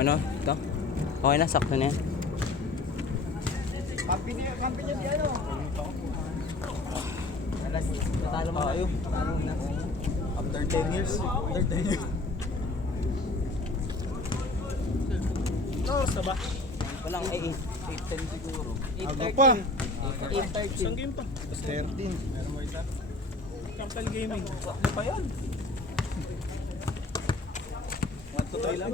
ano, ito. Okay na, sakto na yan. Kampi niya si ano. Natalo mo tayo. After 10 years. After 10 years. Oras na ba? Walang 8-10 siguro. Ano pa? 8:30. Isang game pa. 13. Meron mo isa? Campbell Gaming. Ano pa yan? 1 to 3 lang.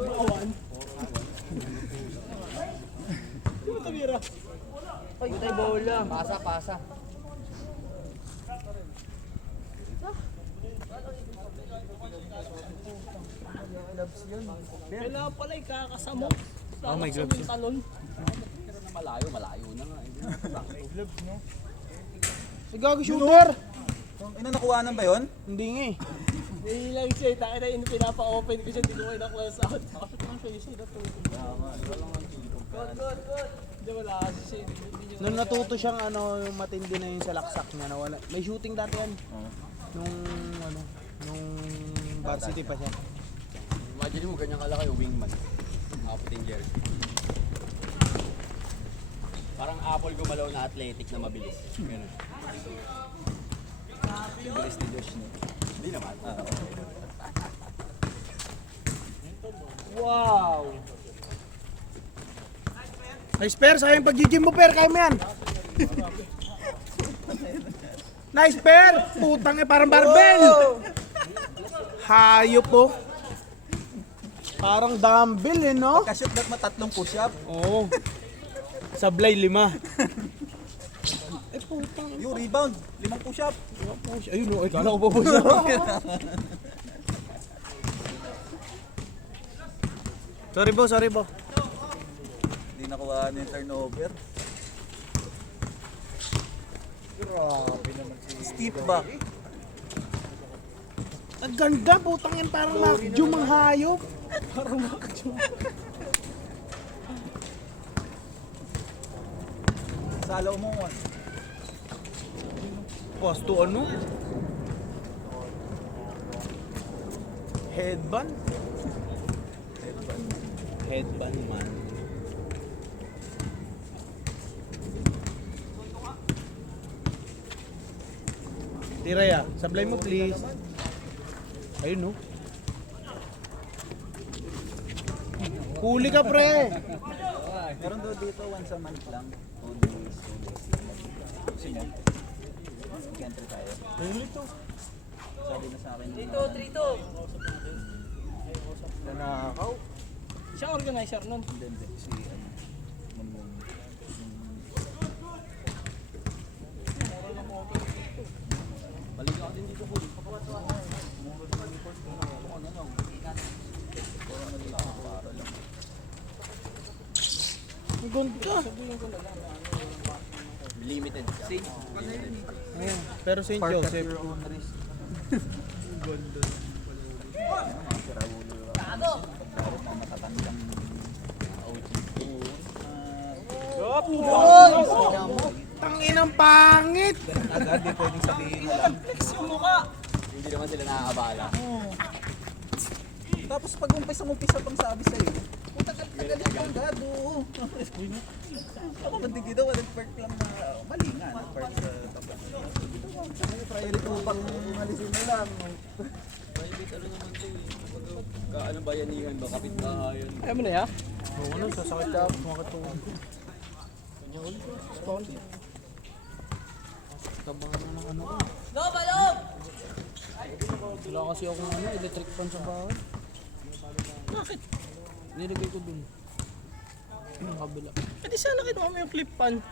Ano tabira? Ay, tayo bola. Pasa. Kailangan pala ikakasamok. Oh, may gloves yun. Talon. Pero na malayo na nga. Gloves, no? Gago shooter! Ina, nakuha ba yun? Hindi nga eh. Hindi lang siya. Taka na yun pinapa-open ko siya. Hindi ko kayo na-close out. Bakit lang siya isa na to? Good. Hindi wala kasi siya. Nung natuto siyang ano, yung matindi na yung sa laksak niya, nawala. May shooting dati yan. Nung Bad City pa siya. Imagine mo, ganyan kalaki yung wingman. Nakaputing jersey. Parang Apple gumalaw na athletic na mabilis. Ganun. Bilis ni Josh niya. Hindi naman. Wow! Nice pair, sayang pag-gym mo pair, kaya mo yan. Nice pair! Putang eh, parang barbell! Hayop po. Parang dumbbell eh, no? Pagka-shoot ba't matatlong push-up? Oo. Sablay 5. Yung rebound, 5 push-up. Ayun o, kala ko pa push up. Sorry po. Hindi nakuha na yung turnover. Grabe naman si Steve back. Ang ganda, putang yan, parang makjum ang hayop. Salo mo. Pasto ano? Headband? Headband man. Tiraya, sablay mo please. Ayun no. Huli ka pre. Meron daw dito once a month lang. 2 days. Sige. Mag-entry tayo. Sabi na sa akin. Trito. Nanakaw. Siya organizer nun. Hindi. Si ano. Munmon. Balik ako din dito po. Ang ganda. Limited ka. Ayun, pero St. Park at Joseph. your own risk. Tanginang pangit. Agad din pwedeng sabihin na lang. Hindi naman sila nakakabala. Tapos pag umpisa pang sabi sa'yo, tagal yung agad, oo. Ako mandig daw, walang perk lang na mali nga, perk sa tapas. Priority mo pang malisin na lang. Private ano naman ito eh. Ano bayanihan ba? Kapit-bahayan. Ayaw mo na ya? Oo na, sasakit lang. Makatulog. Tabangan na ng ano ko. Wala kasi akong ano, electric fan sa bahay. Bakit? Nilagay ko dun. Ang kabila. Eh di sana kinuha mo yung flip pan.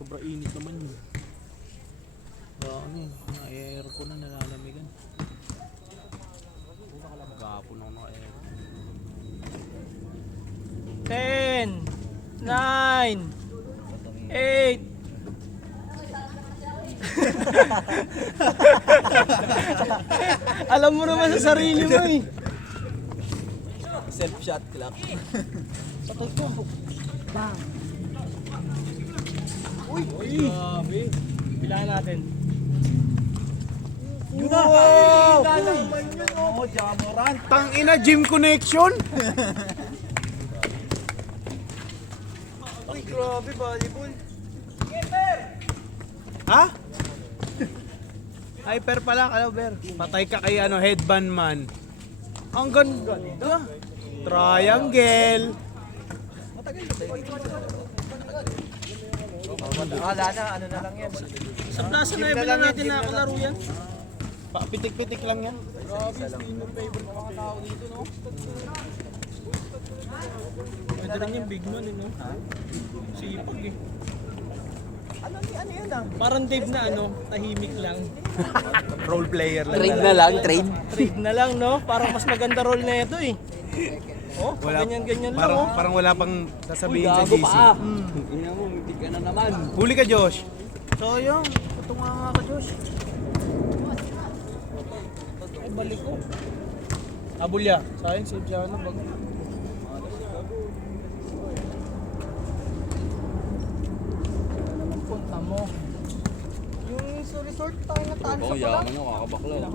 Sobra init naman yun. Ano eh, na-aircon na nalalamigan. Gapon ako naka-aircon. 10, 9, 8. Alam mo naman sa sarili mo eh. Self-shot clock. Patay ko. Bang. Uy! Grabe. Bilangan natin. Wow! Oh, Jamoran. Tangina, gym connection? Uy, grabe, volleyball. Ha? Hyper pala, Ber. Patay ka kay ano, headband man. Ang ganda. Triangle. Matagal na tayo dito. Wala na, ano na lang yan. Sa Plaza 9 lang natin nakakalaro yan. Pitik-pitik lang yan. Grabe, streamer favorite ng mga tao dito, no? Pwede rin yung big man, no? Sipag eh. Ano yan ah? Parang Dave na ano, tahimik lang. Role player lang. Trade na lang, trade. Trade na lang, no? Parang mas maganda role na ito eh. Oh, ganyan-ganyan lang, Parang, oh. parang wala pang sasabihin sa Gago GC. pa. Ina mo, muntik ka na naman. Huli ka, Josh. So, yun. Patunga nga ka, Josh. Ay, balik ko. Abulya. Sa akin, save siya na bag. Punta mo. Yung sa resort tayo na tayo Oo, yaman na, kakabaklaw.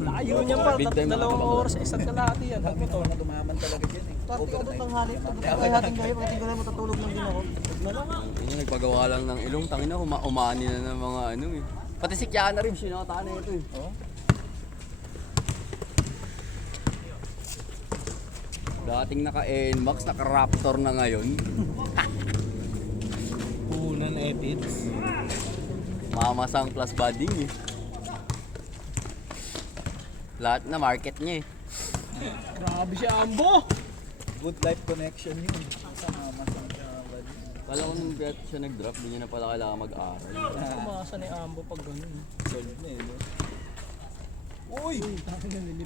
Layo niya pa. Big time na 2 ako. oras, isa't kalahati yan. Pag ito na dumaman talaga dyan eh. Party ako tanghali. Kaya hating gabi, pagdating ko na matutulog lang din ako. Ina, nagpagawa lang ng ilong. Tangina, umani na ng mga ano eh. Pati si Kiana Reeves, sinakata na ito eh. Dating naka-NMAX, naka-Raptor na ngayon. Punan edits. Mamasang plus budding eh. Lahat na market niya eh. Grabe siya, Ambo! Good life connection yun. Sa mama sa bad. Kala ko nung bet siya nag-drop, di niya na pala kailangan mag-aral. Kumasa ni Ambo pag ganun. Solid na eh. No? Uy!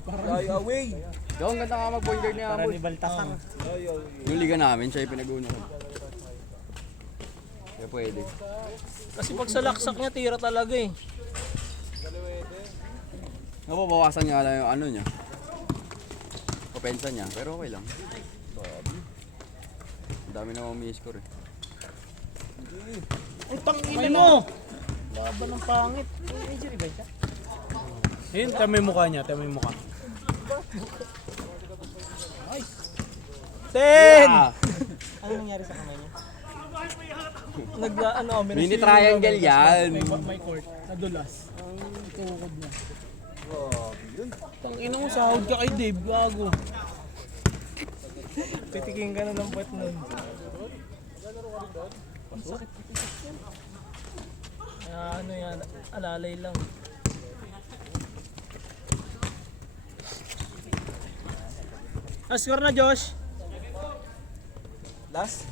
Fly away! Yo, ang ganda nga mag-pointer ni Amo. Baltasan. Fly away. Yung liga namin, siya yung pinag-una ko. Kaya pwede. Kasi pag sa laksak niya, tira talaga eh. Napabawasan nga lang yung ano niya. Papensa niya, pero okay lang. Ang dami na umi-score eh. Utang May mo! Laban ng pangit. Ayun, tama yung mukha niya, tama yung mukha. 10! Ah, Ano nangyari sa kamay niya? Ano, mini triangle yan. May court. Nadulas. Ang tukod niya. Tang ina mo, sahod ka kay Dave, gago. Titikin ka na ng puwet nun. Kaya ano yan, alalay lang. Score na, Josh. Last?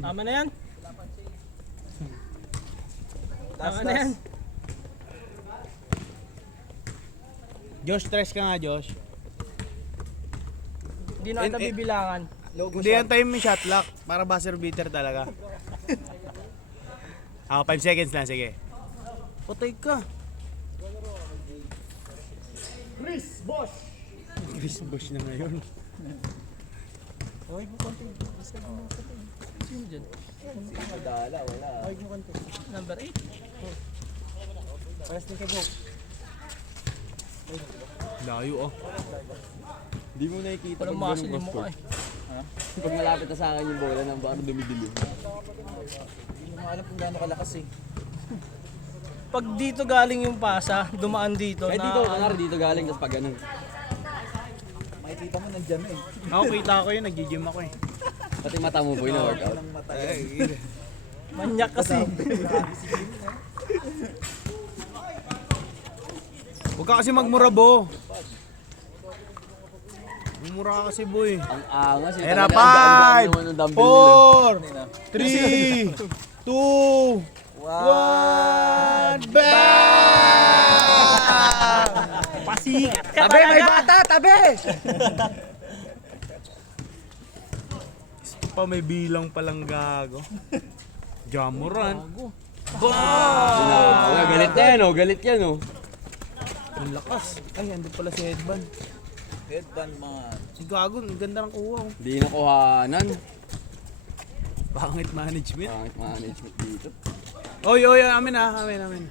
Tama na yan. Tama Last, na yan. last. Josh, stress ka nga, Josh. Hindi na kita bibilangan. Logo Hindi yan time yung shot lock, para buzzer beater talaga. 5 seconds lang, sige. Patay ka. Chris Bosh na ngayon. Sino dyan? Madala, wala. Number 8. Layo oh. Di mo nakikita Walang pag muscle ganun yung mukha ka eh. Pag malapit na sa akin yung bola ng parang dumidilim. Hindi mo alam kung gaano kalakas eh. Pag dito galing yung pasa, dumaan dito Eh na... dito, kanari dito galing, tapos pag ganun. Makikita mo nandyan na eh. Ako kita ko yun, nag-gym ako eh. Pati mata mo boy na workout. Walang mata yan. Manyak kasi. Huwag ka kasi magmura, bo. Mumura ka kasi, boy. Ang angas. yung Ayan na, talaga, ang dami 5, naman ng dumbbell nila. 4, 3, 2, 1, bang! Pasikat ka Tabi, may talaga. bata, tabi! Pa may bilang palang gago. Jamuran. Oh, galit na yan, oh. Galit yan, oh. Ang lakas. Ay, andun pala si Headband. Headband man. Si Gago, ang ganda ng kuha. Oh. Di na kuhanan. Pangit management. Pangit management dito. Oy, amin ah. Amin.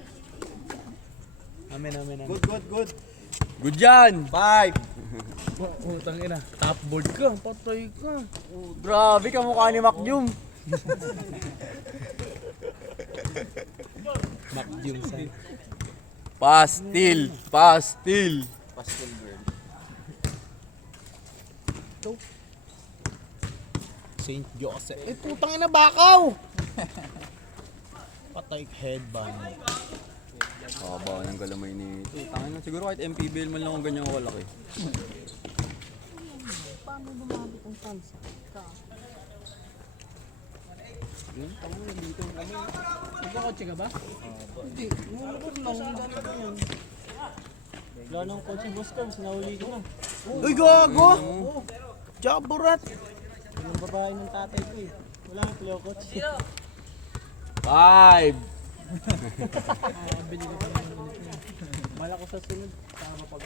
Good. Good yan! 5, Putang ina. Top board ka. Patay ka. Grabe ka mukha ni Makyum. Makyum sa. Pastil. Pastil. Pastel girl. St. Joseph. Eh, putang ina, bakaw! Patay headband. Baba ng galamay nito. Tangin na, siguro kahit MPBL man lang kung ganyan kalaki. Paano lumabot ang tansa? Yun, tangin na dito. Nagkakotse ka ba? Hindi. Lumabot lang. Ganito yan. Wala nang kotse boss ko. Sinahuli ko na. Uy, gago! Jaburat! Yung babae ng tatay ko eh. Wala nang tuloy kotse. 5. Bili ko pa ng malako sa sunod. Tama pag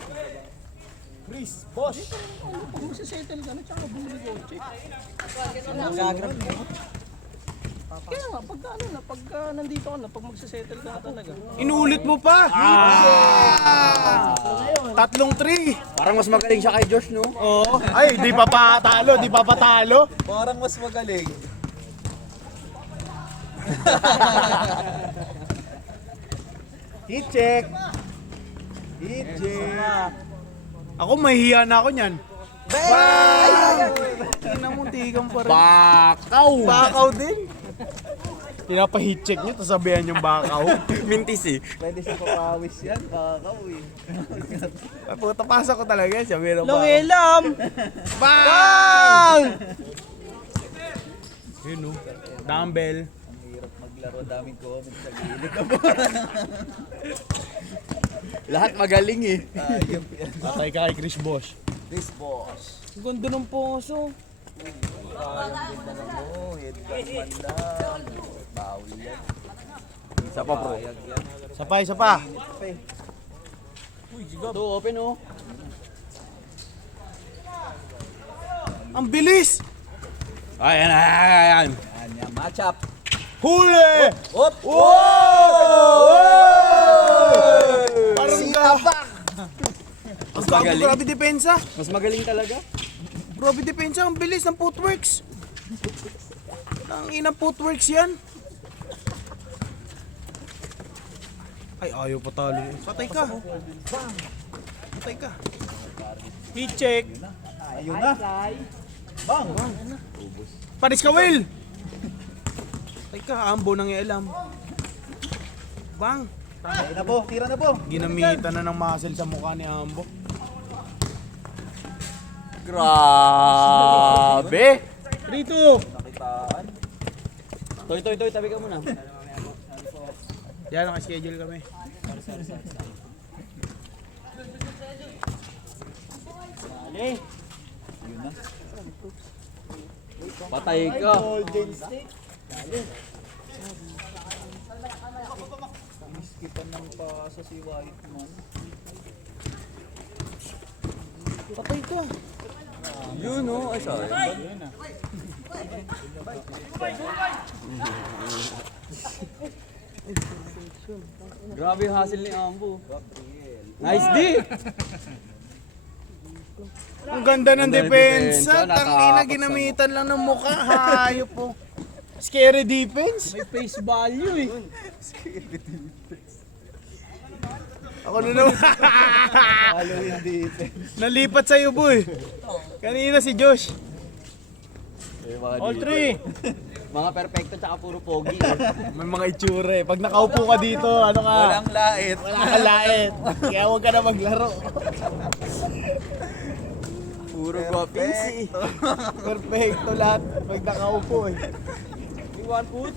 Chris, boss! Pag magsisettle ka na, tsaka bumili kotse. Nagagrab mo. Kaya nga, pagka ano na, pagka nandito ka na, pag magsisettle ka na talaga. Inulit mo pa! 3-3! Parang mas magaling siya kay Josh, no? Oo. Ay, di pa patalo, di pa patalo. Parang mas magaling. Heat check! Heat check! Ako, mahihiya na ako niyan. Tingnan mo, tigang pa rin. Bakaw! Bakaw din. Pinapa-heat check nyo, tapos sabihan yung bakaw. Mintis eh. Pwede siya papawis yan. Bakaw eh. Ay, puta, pasa ko talaga. Sabihan ng bakaw. Longelam! Bang! Yun o. Dumbbell. Ang hirap maglaro. Daming comment sa gilid. Lahat magaling eh. Ayop yan. Patay ka kay Chris Boss. This boss. Ang ganda ng poso. Parang ganda na mo. Headband man lang. Bawal yan. Isa pa bro. Bayag yan. Sapay, sapa. Init pa eh. Ito, open oh. Ang bilis! Ayan, ayan. Yan yan. Match up. Huli! Op! Parang gabak! Ang gago, magaling. grabe depensa. Mas magaling talaga. Grabe depensa, ang bilis ng footworks. Ang inang footworks yan. Ay, ayaw patalo. Patay ka. Patay ka. Heat check. Ayun na. Bang! Paris ka, Will! Patay ka, ambo nang ialam. Bang! Tira na po. Tira na po. Ginamitan na ng muscle sa mukha ni Ambo. Grabe! 3-2! Nakitaan. Toy, tabi ka muna. Yan, naka-schedule kami. Yun na. Patay ka. Skipan ng pasa si White Man. Patay ka. Yun oh, ay sayang. Yun na. Grabe yung hassle ni Ambo. Gabriel. Nice D! Ang ganda ng Ganda ng depensa. depensa, Tangina, nakakapagsa ginamitan lang ng mukha. Hayop po. Scary defense. May face value eh. Ako na naman. Halloween defense. Nalipat sa'yo, boy. Kanina si Josh. All three. Mga perfecto tsaka puro pogi. May mga itsura eh. Pag nakaupo ka dito, ano ka? Walang lait. Wala kang lait. Kaya huwag ka na maglaro. Puro guwapinsi. Perfecto lahat. Pag nakaupo eh. One foot.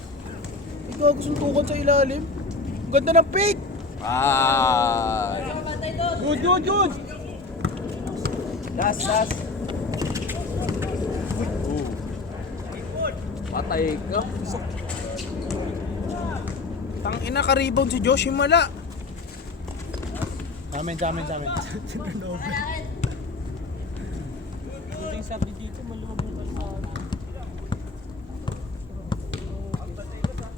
Ikaw gusto suntukan sa ilalim. Ang ganda ng fake. Ah. Good. Last. Patay ka. Tangina ka-rebound si Josh Himala. Sa amin. Ito yung sabi dito, maluwag yung kalsada.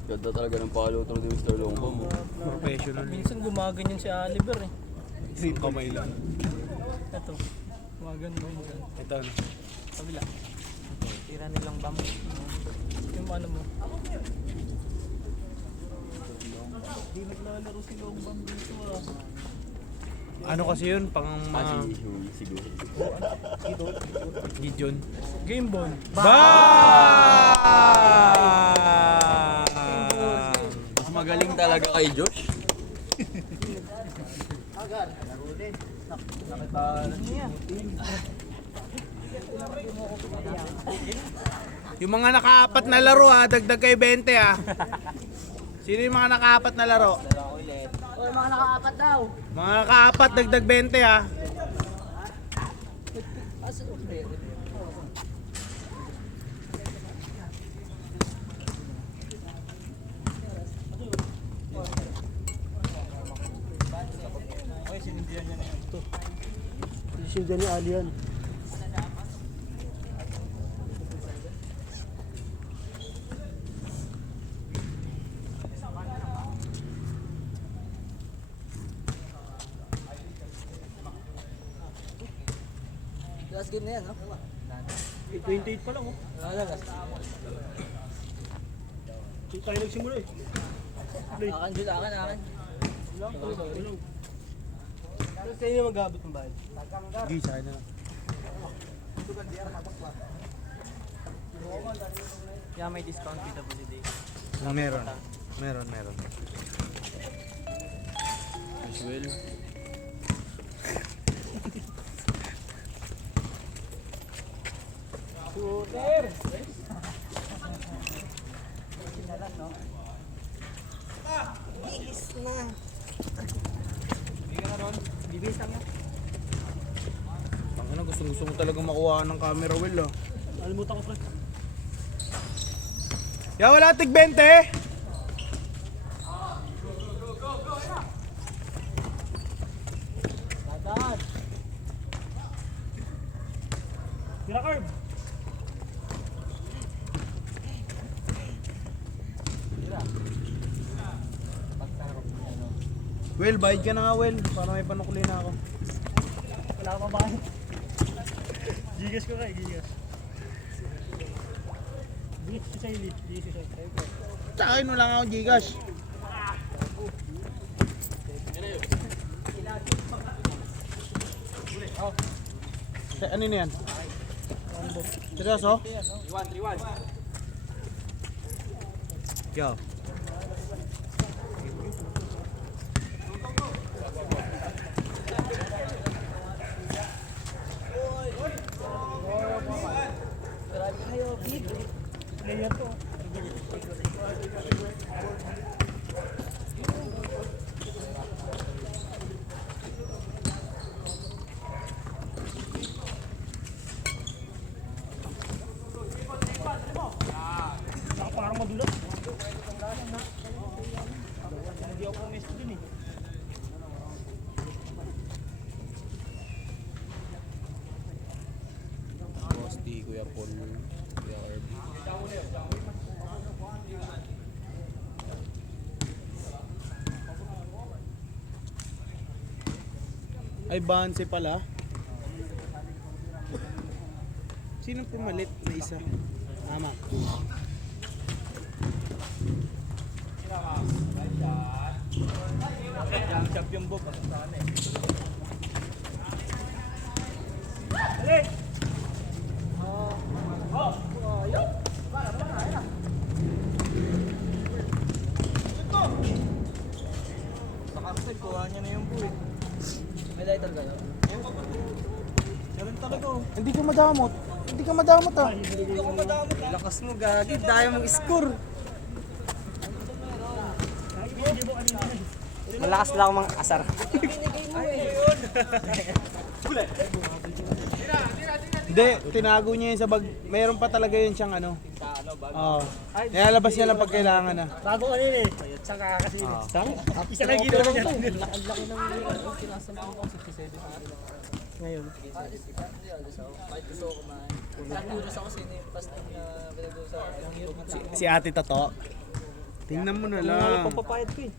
Ganda talaga ng palo through ni Mr. Longbom. Professional. Minsan gumaganyan si Oliver eh. Sip kamay lang. Ito. Mga ganun dyan. Ito. Kabila. Tira nilang bang. Yung ano mo. Hindi naglalaro si Longbang dito ah. Ano kasi yun? Pang mga siguro. Gideon. Game Boy. Mas magaling talaga kay Josh. Yung mga nakaapat na laro ha, dagdag kay 20 ha. Sino yung mga nakaapat na laro? Oy, mga nakaapat daw. Mga nakaapat, dagdag 20 ha. Sindihan ni Ali yan. Last game na yan, no? 28 pa lang, oh. Wala, last game. Hindi tayo nagsimula eh. Akan, Jul, akan. Ilang. Pero sa inyo mag-abot ng bahay? Hindi, sa akin na. Yeah, may discount PWD. Meron. Meron. As well. Shooter! Bihis na. Bigyan na ron. Bibihis lang yan. Ang gusto mo talaga makuha ng camera well ah. Nalimutan ko, pre. Ya wala tig 20. Dadan! Tira, Carb! Well, bayad ka na nga well, para may panukli na ako. Wala ka pa ba? Gigas ko kay, gigas. Gigas si Saili. Gigas si Saili. Sa akin wala nga akong Gcash. Ano na yan? Seryoso? 3-1. Yo. Player to. Parang madulas. Hindi ako pumesto dun eh. Boss D, Kuya Paul, Kuya Herb. Ay, Banse pala. Sino pumalit na isa? Tama. Champion Bob. Saan eh? Dali! Sa Cartel, kuha niya na yung buhay. May lighter kayo? Meron talaga oh. Hindi ka madamot. Hindi ka madamot ah. Hindi ako madamot. Lakas mo, gagi. Daya mong score. Malakas lang mga asar. Hindi, tinago niya yun sa bag. Mayroon pa talaga yun siyang ano. Oo. Kaya labas niya lang pag kailangan na. Bago ano yun eh. Saan kakakasilip? Saan? Isa lang ginawa niya. Ang laki ng sinasampang ko 67 sa akin. Ngayon. Kahit gusto ko kumain. Nagpunas ako sa inyo yung past time na pinag-uusapan. Si Ate Tato. Tingnan mo na lang. Pagpapayad ko eh.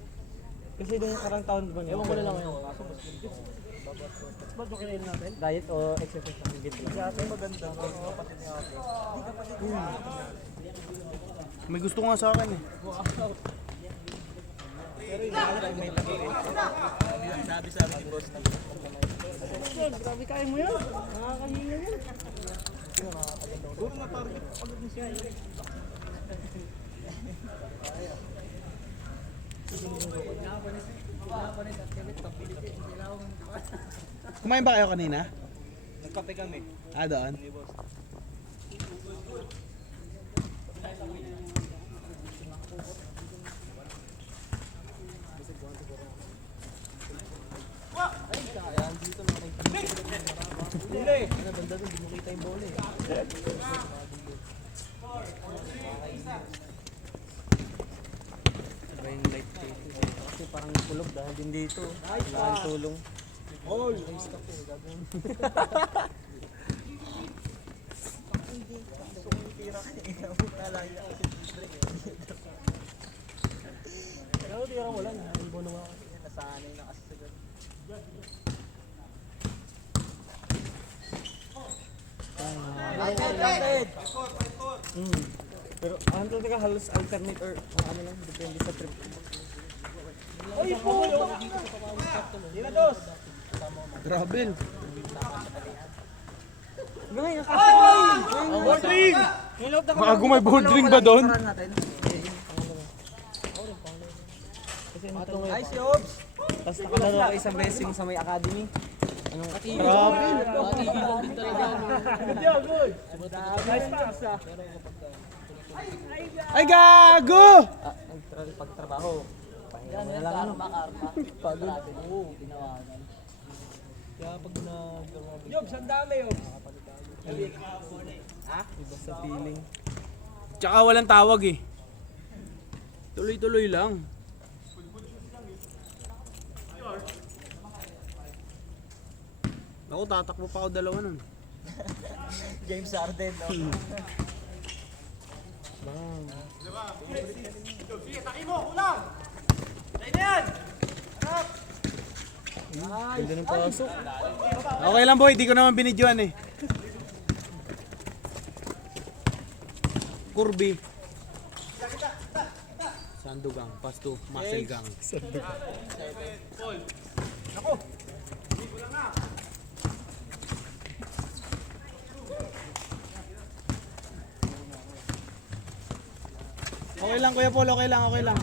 Kasi nung karang taon ba niya? Ewan ko na lang ngayon. Kaso mas Ba't yung kinain natin? Diet o exercise ang ganda? Si ate maganda. Kapatid ni ate. May gusto nga sa akin eh. Pero yun, may pag-iin. Sabi sa akin ni boss na. Grabe kaya mo yan. Nakakahinga yan. Huwag na-target pagod ni siya. Kumain ba kayo kanina? Nagkape kami. Ah, doon? Ni boss. Iba yung light dito. Kasi parang kulog dahil din dito. Dahil tulong. All! Ayos ka po. Gagawin. Pero di ako wala na. Ibo naman ako. Nasanay na kasi sa ganun. Pero ano talaga halos alternate or ano lang depende sa trip. Oy po! Dila dos. Grabe. Ngayon ang board ring. Bago may board ring ba doon? Ay si Obs. Tapos nakalaro ako isang beses yung sa may academy. Anong Grabe. nice pass ah. Ay, gago! Pagtrabaho. Pahinga mo na lang ano. Pagod. Oo, tinawagan. Kaya pag nagawa mo. Yobs, ang dami Yobs. Ha? Iba sa feeling. Tsaka walang tawag eh. Tuloy-tuloy lang. Ako, tatakbo pa ako dalawa nun. James Harden, no? Ganda ng pasok. Okay lang boy, di ko naman binidyoan eh. Kurbi. Sandugang, pasto, muscle gang. Okay lang Kuya Paul, okay lang, okay lang.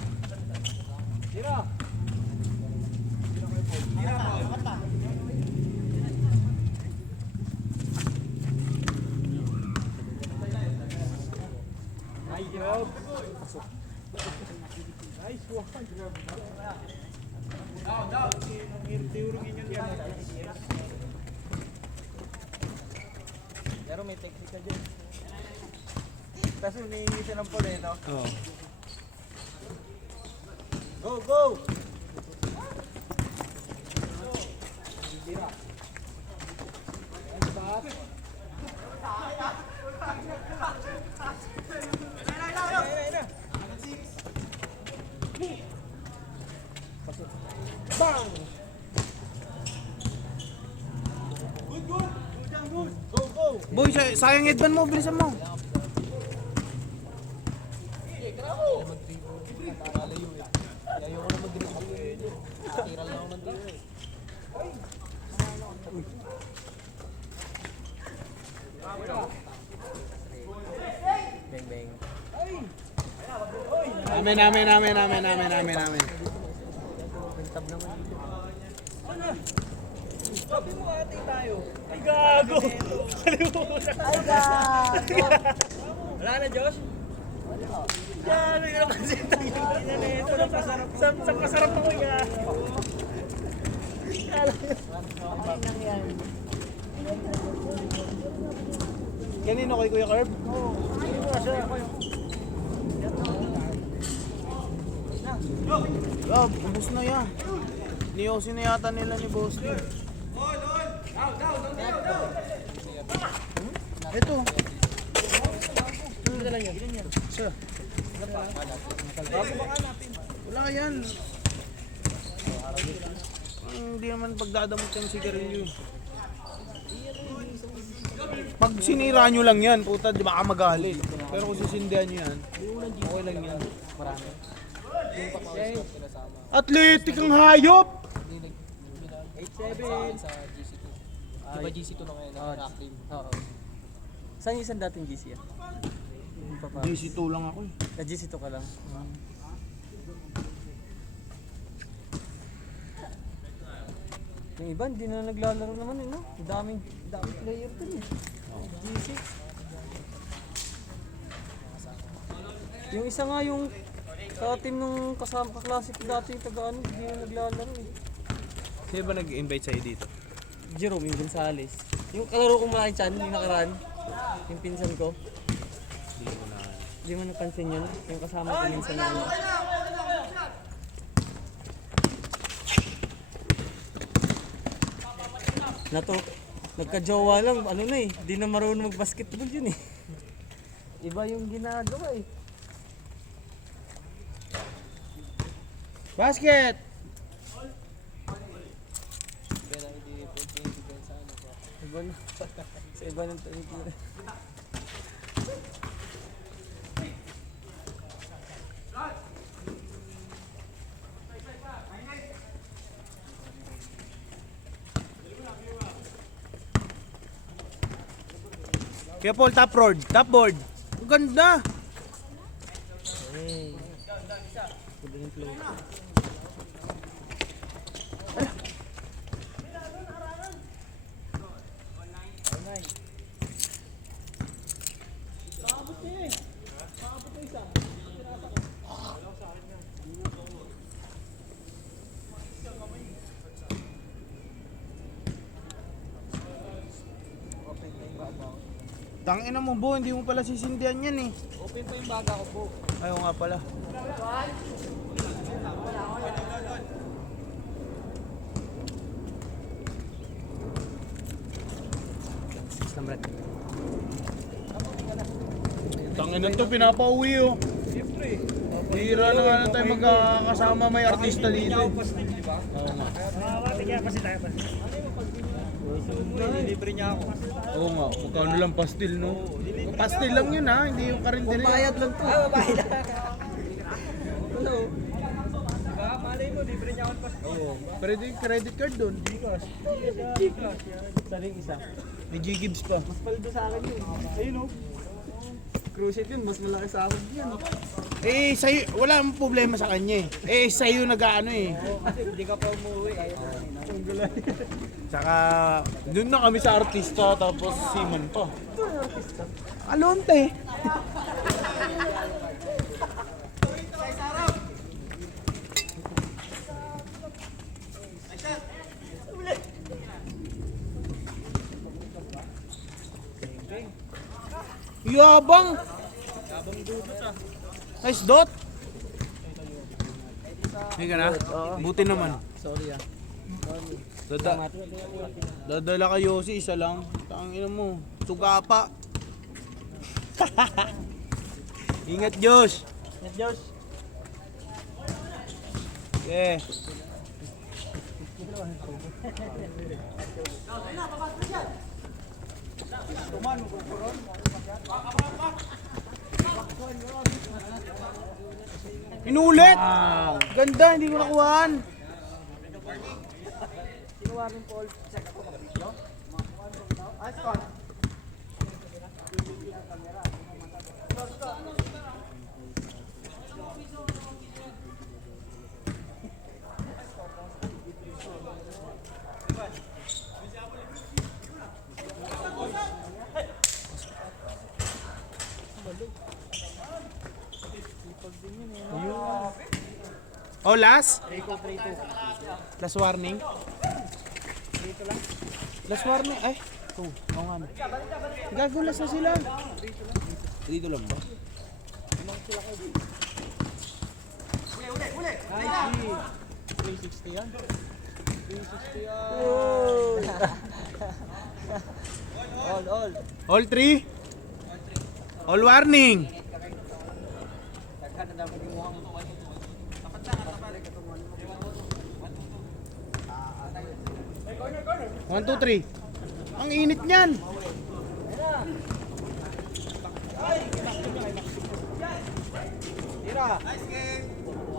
Pero may technique ka dyan. Tapos hinihingi siya ng pole, no? Oo. Go, go! Bang! Go, go! Boy, sayang headband mo, bilisan mo. Ayoko na mag-dribble. Tiral lang ako ng dribble. Bang, bang. Amen. Tab naman dito. Sabi mo ate tayo. Ay gago! Ay gago! Wala na Josh? Wala. Yan, may napansin tayo. Ito na pasarap. Sa pasarap ako nga. Ay nang yan. Kanino kay Kuya Carb? Oo. Ay mo siya. Rob, ubus na yan. Niyosin na yata nila ni Boss Lee. Ito. Ilan lang yan? Ilan yan? Sir. Wala ka yan. hindi naman pagdadamot yung sigarilyo. Pag sinira nyo lang yan, puta, di baka magalit. Pero kung sisindihan nyo yan, okay lang yan. Marami. Yung pang-stop pinasama. Athletic ang hayop! 8-7 sa GC2. Diba GC2 na ngayon na active? Oo. Saan yung isang dating GC yan? Yung papa. DC2 lang ako eh. Sa GC2 ka lang? Yung iba, hindi na naglalaro naman eh, no? Daming player dun eh. GC. Yung isa nga yung sa team nung kasama kaklase ko dati yung taga-ano, hindi na naglalaro eh. Sino ba nag-invite sa'yo dito? Jerome, yung Gonzales. Yung kalaro kong malaki chan, yung nakaraan. Yung pinsan ko. Hindi mo napansin yun. Yung kasama ko minsan na yun. Nato, nagka-jowa lang, ano na eh. Di na marunong mag-basketball yun eh. Iba yung ginagawa eh. Basket! Iba na. Sa iba ng tumitira. Kaya Paul, top board. Ang ganda! Hey. Iba yung flow. Tangina mo bo, hindi mo pala sisindihan yan eh. Open pa yung baga ko po. Ayaw nga pala. Tangina to, pinapauwi oh. Hira na nga na tayo magkakasama may artista dito. Oo nga. Libre niya ako. Oo nga, magkano lang pastil no? Pastil lang yun ha, hindi yung karinderiya. Bayad lang to. Bayad. Hello. Diba? Malay mo, libre niya ako pa. Oo. Pwede yung credit card doon. Gcash yan. Saling isa. May G-Gibbs pa. Mas paldo sa akin yun. Ayun o. Cruise it yun, mas malaki sa akin yan. Eh, sa'yo, wala ang problema sa kanya eh. Eh, sa'yo nag-ano eh. Kasi hindi ka pa umuwi. Tsaka, doon na kami sa artista, tapos Simon pa. Alonte. Yabang! Nice dot! Hindi ka na? Buti naman. Sorry ah. Dadala ka Yossi, isa lang. Tangina mo. Suga pa. Ingat Josh. Net Josh. Yeah. Inulit! Ganda, hindi ko nakuhaan. Kinuha rin Paul. Oh, last? Last warning? Last warning? Ay, oo nga. Gagulas na sila. Dito lang ba? 360 yan. 360 yan. All. All three? All warning. 1, 2, 3. Ang init niyan.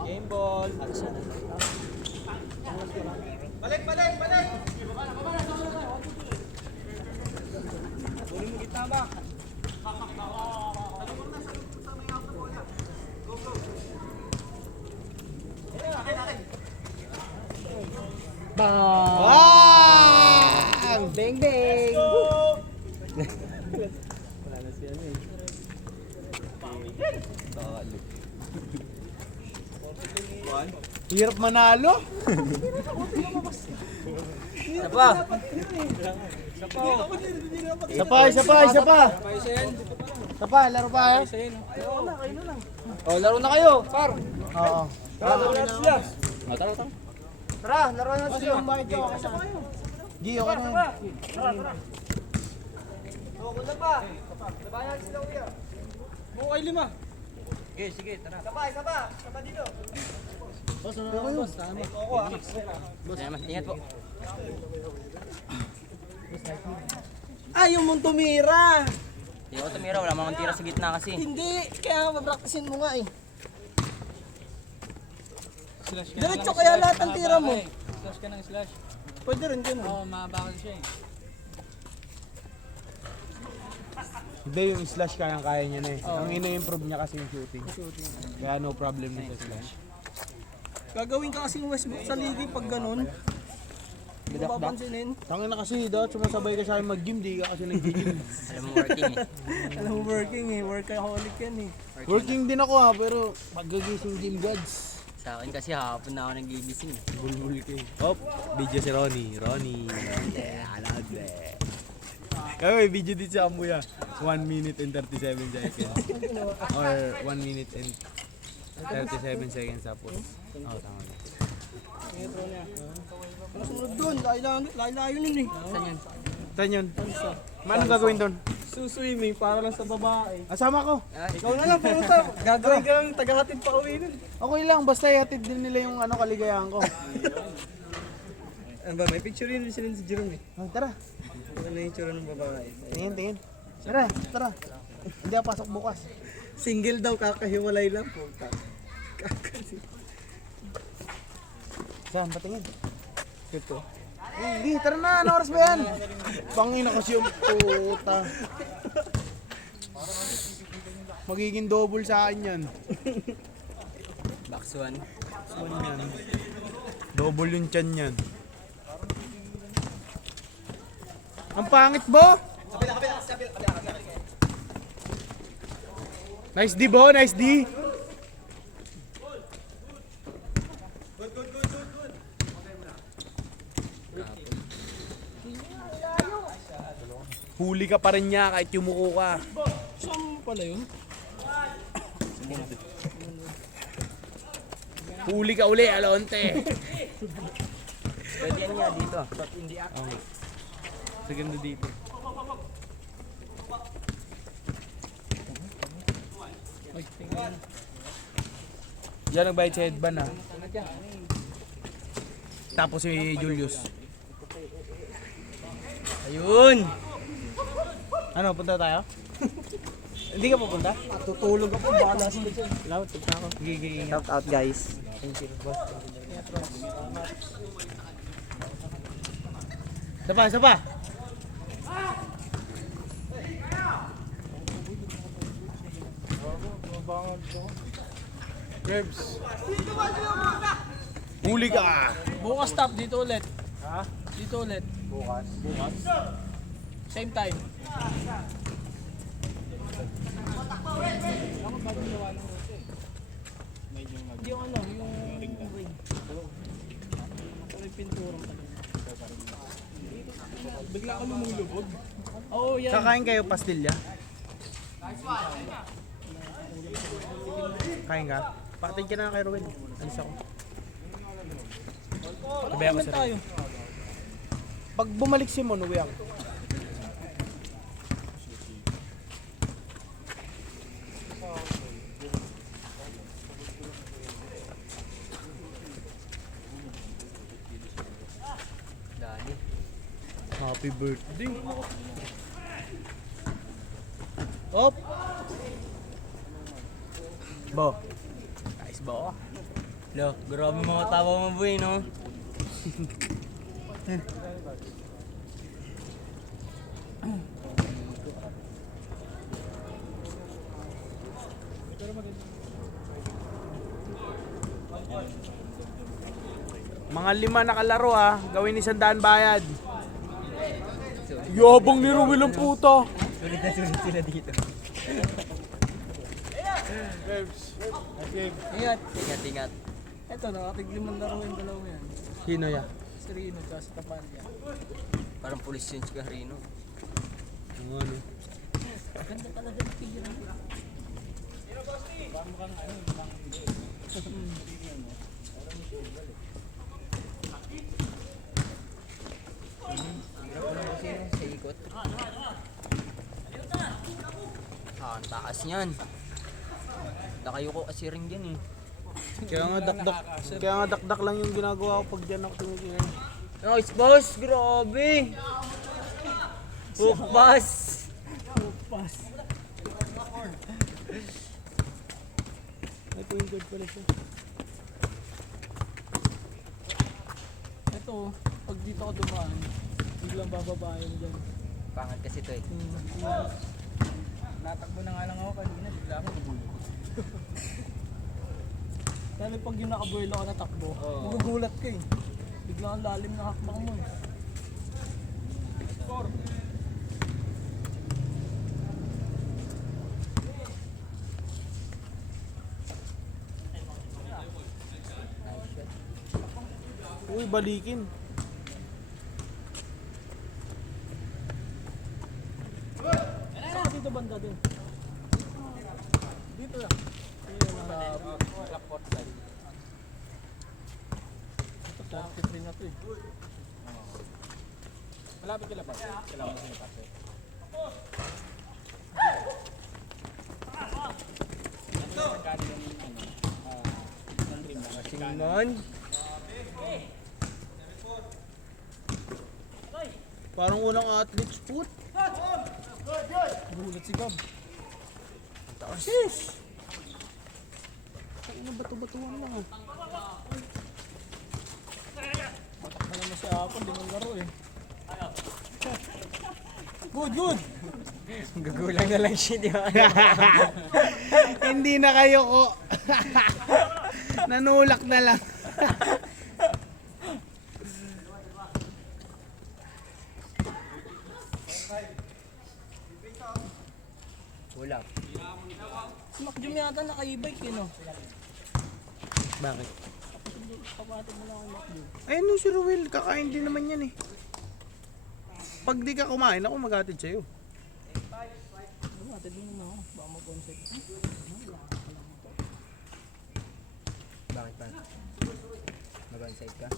Game ball. Bang! Bang bang! Hirap manalo. Isa pa. Isa pa. Isa pa, laro pa eh. Oh, laro na kayo, par. Oo. Laro na sila. Tara. Tara, laro na sila. Gi, okay na. Wala pa. Labanan sila kuya. Okay, 5. Okay, sige, tara. Isa pa dito. Ingat po. Ayaw mong tumira. Hindi ako tumira, wala mang tira sa gitna kasi. Hindi, kaya mapraktisin mo nga eh. Diretso kaya lahat ang tira mo. Slash ka ng slash. Pwede rin ganun. Oo, mabakal siya eh. Hindi, yung slash kaya niya na eh. Ang ina-improve niya kasi yung shooting. Kaya no problem na sa slash. Gagawin ka kasing Westbrook sa ligi pag ganun. Hindi mo papansinin. Tangin na kasi, dapat sumasabay ka sa akin mag-gym, di ka kasi nag-gym. Alam mo working eh. Alam mo working eh, workaholic yan eh. Working din ako ha, pero pagkagising gym gods. Sa akin kasi hapon na ako nagigising eh. Bulbul ka eh. Hop, video si Ronnie. Kaya may video din si Amuya. 1 minute and 37 seconds. Or 1 minute and 37 seconds tapos. Oo, tama na. Masunod dun, layo nun eh. Saan yun? Anong gagawin doon? Suswimming para lang sa babae. Asama ko. Ikaw na lang, pumunta. Gagawin ka lang tagahatid pa uwi nun. Okay lang, basta ihatid din nila yung kaligayahan ko. Ano ba, may picture yun sila si Jerome eh. Oh, tara. Ano yung tsura ng babae? Tingin. Tara. Hindi ako pasok bukas. Single daw, kakahiwalay lang. Puta. Saan? Patingin. Ito. Hindi, tara na. Ano oras ba yan? Pangina kasi yung puta. Magiging double sa akin yan. Box 1. Double yung chan yan. Ang pangit bo! Nice D bo, nice D! Huli ka pa rin niya kahit yumuko ka. Saan mo pala yun? Huli ka uli, Alonte. Pwede yan nga dito. Sa ganda dito. Yan nagbayad si Edban ah. Tapos si Julius. Ayun! Ano, punta tayo? Hindi ka pupunta? Tutulog ako, baka sila dyan. Salamat, punta ako. Gigi. Shout out guys. Isa pa. Rebs. Huli ka! Bukas stop dito ulit. Ha? Dito ulit. Bukas. Same time. Yung ano, yung ring. Yung pinturang bigla ka lumulubog. Oo, yan. Kakain kayo pastilya? Kain ka? Pakatid ka na kay Ruben. Alis ako. Sabay ako sa tayo. Pag bumalik si Mon, uwi ako. Dali. Happy birthday. Op! Bo. Guys ba? Lo, grabe mga tawa mo boy, no? Mga 5 na kalaro ha. Gawin 100 bayad. Yabang ni Ruel ang puta. Sulit na sulit sila dito. Ingat. Ingat, ingat. Ito, nakatiglimang laro yung dalawa yan. Sino ya? Si Rino, tapos Tapanya. Parang pulis yun si Carino. Ano? Ganda talaga ng figure. Sa ikot. Ah, ang taas niyan. Nakayo ko kasi rin dyan eh. Kaya nga dakdak lang yung ginagawa ko pag dyan ako tumigil. Nice boss, grabe. Hook pass. May point guard pala siya. Ito, pag dito ako dumaan, biglang bababayan dyan. Pangat kasi to eh. Natakbo na nga lang ako kanina, bigla ako nabulog. Dahil pag yung nakaboil ako natakbo, magugulat ka eh. Bigla ang lalim na hakbang mo eh. Uy, balikin. Saka dito banda din. Dito lang. Dito na sa court side. Ito 43 na to eh. Malapit kila pa. Kailangan mo sinipase. Singman. Parang walang athlete's foot. Gulat si Gab. Sis! Ano bato-batuan lang ah. Matakbo naman si Apple, di man laro eh. Good, good! Gagulang na lang siya, di ba? Hindi na kayo ko. Nanulak na lang. Wala. Si Macjum yata naka-e-bike eh no? Bakit? Kapatid mo lang kay Macjum. Ayun no si Ruel, kakain din naman yan eh. Pag di ka kumain, ako mag-atid sa'yo. Kapatid mo naman ako, baka mag-concept. Bakit pa? Mag-onside ka?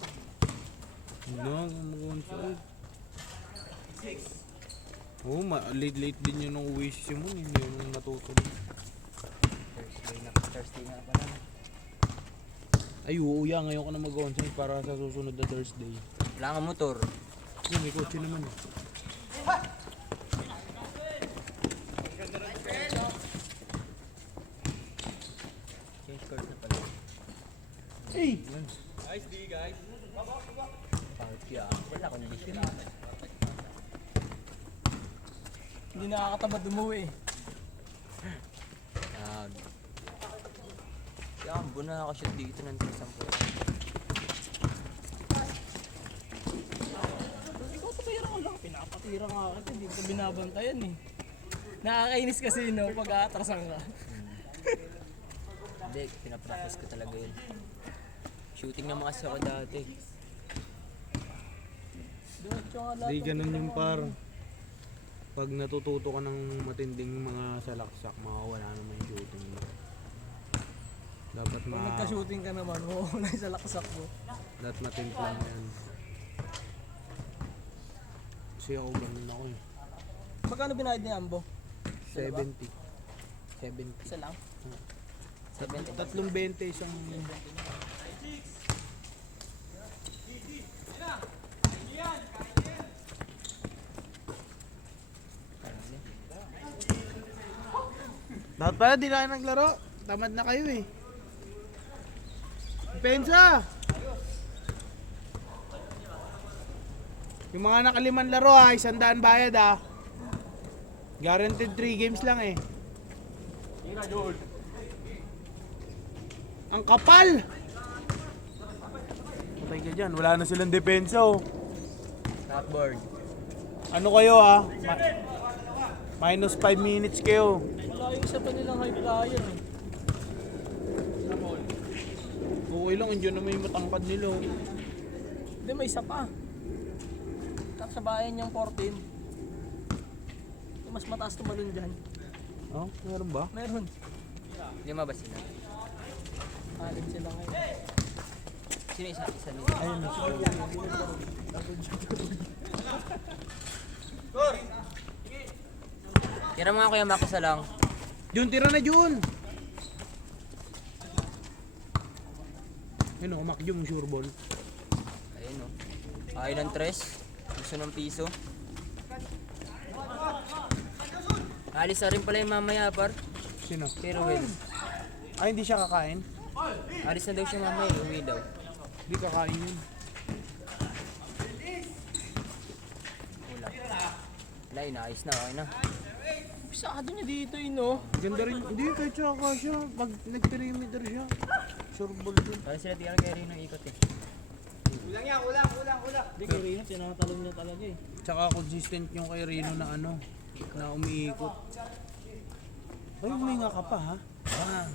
No, mag-atid. Oo, late din yun nung uwi si Simon, hindi yun natutulog. Thursday nga pa lang. Ay, oo, ngayon ko na mag-onside para sa susunod na Thursday. Wala kang motor. Yun, may kotse naman eh. Change course na pala. Hey! Pangit yan. Wala condition. Hindi nakakatamad umuwi eh. Kaya ang buna ako siya dito ng 3 po. Ikaw tumira ka lang, pinapatira nga kita, hindi ko binabantayan eh. Nakakainis kasi no, pag aatrasan ka. Hindi, pinapractice ko talaga yun. Shooting naman kasi ako dati. Diretso nga lahat. Di ganun yung par. Pag natututo ka ng matinding mga salaksak, mawawala naman yung shooting mo. Dapat Pag nagka-shooting ka naman, mawawala sa laksak mo. dapat matimpla mo yan. Kasi ako ganun ako eh. Magkano binayad ni Ambo? 70. 70. Isa lang? 70. Tatlong 20 isang... Dapat pala di na kayo naglaro. Tamad na kayo eh. Pensa! Yung mga nakaliman laro 100 bayad Guaranteed 3 games lang eh. Ang kapal! Patay ka dyan, wala na silang depensa Not board. Ano kayo minus 5 minutes kayo. Wala yung isa pa nilang high flyer eh. Okay lang, andyan naman yung matangkad nila Hindi, may isa pa. Tapos sa bayan niyang 14. Yung mas mataas tumalon dyan. Oh, meron ba? Meron. Lima ba sila? Alit sila ngayon. Sino isa nila? Ayun na. Tira mo nga Kuya Max isa lang. Jun, tira na Jun! Yun Mac Jun, sure ball. Ayun Ayaw ng tres. Gusto ng piso. Alis na rin pala yung mamaya par. Sino? Pero well. Ay, hindi siya kakain? Alis na daw siya mamaya. Uwi daw. Hindi kakain yun. Wala, inaayos na. Okay na. Pisado niya dito no? Ganda rin. Hindi, kahit tsaka siya. Pag nag-perimeter siya. Sure ball din. Para sila tira kay Rino ikot eh. Hindi kay Rino, tinatalon niya talaga eh. Tsaka consistent yung kay Rino na na umiikot. Ay, huminga ka pa ha? Bang!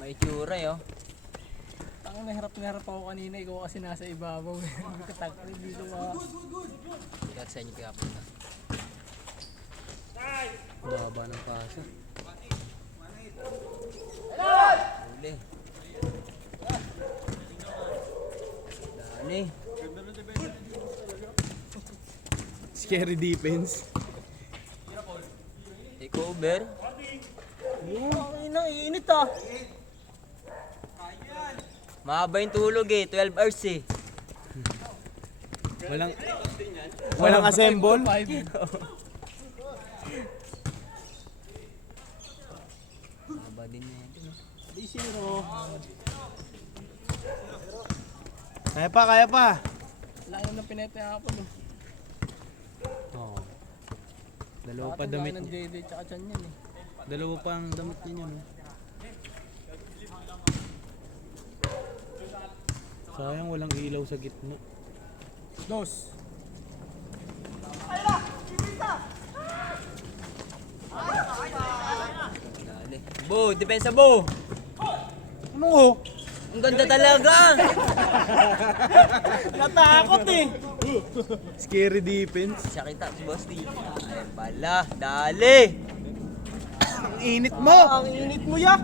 May itsura Tang na harap ako kanina, ikaw kasi nasa ibabaw. Hindi ka takot dito Kaya sa inyo kaya punta. Baba ng paso. Huli. Dali. Scary defense. Take over. Ang init Mahaba yung tulog 12 hours Walang assemble. Mahaba din yan. Kaya pa. Layo ng pinete hapon Oo. Dalawa pa damit. ng JD tsaka chan yan eh. Dalawa pa ang damit niya Sayang walang ilaw sa gitna. Dos. Dali. Bo, depensa Bo. Ano Ang ganda talaga. Natakot eh. Scary defense. Siya kita, boss D. Ay pala, dali. Ang init mo! Ang init mo ya.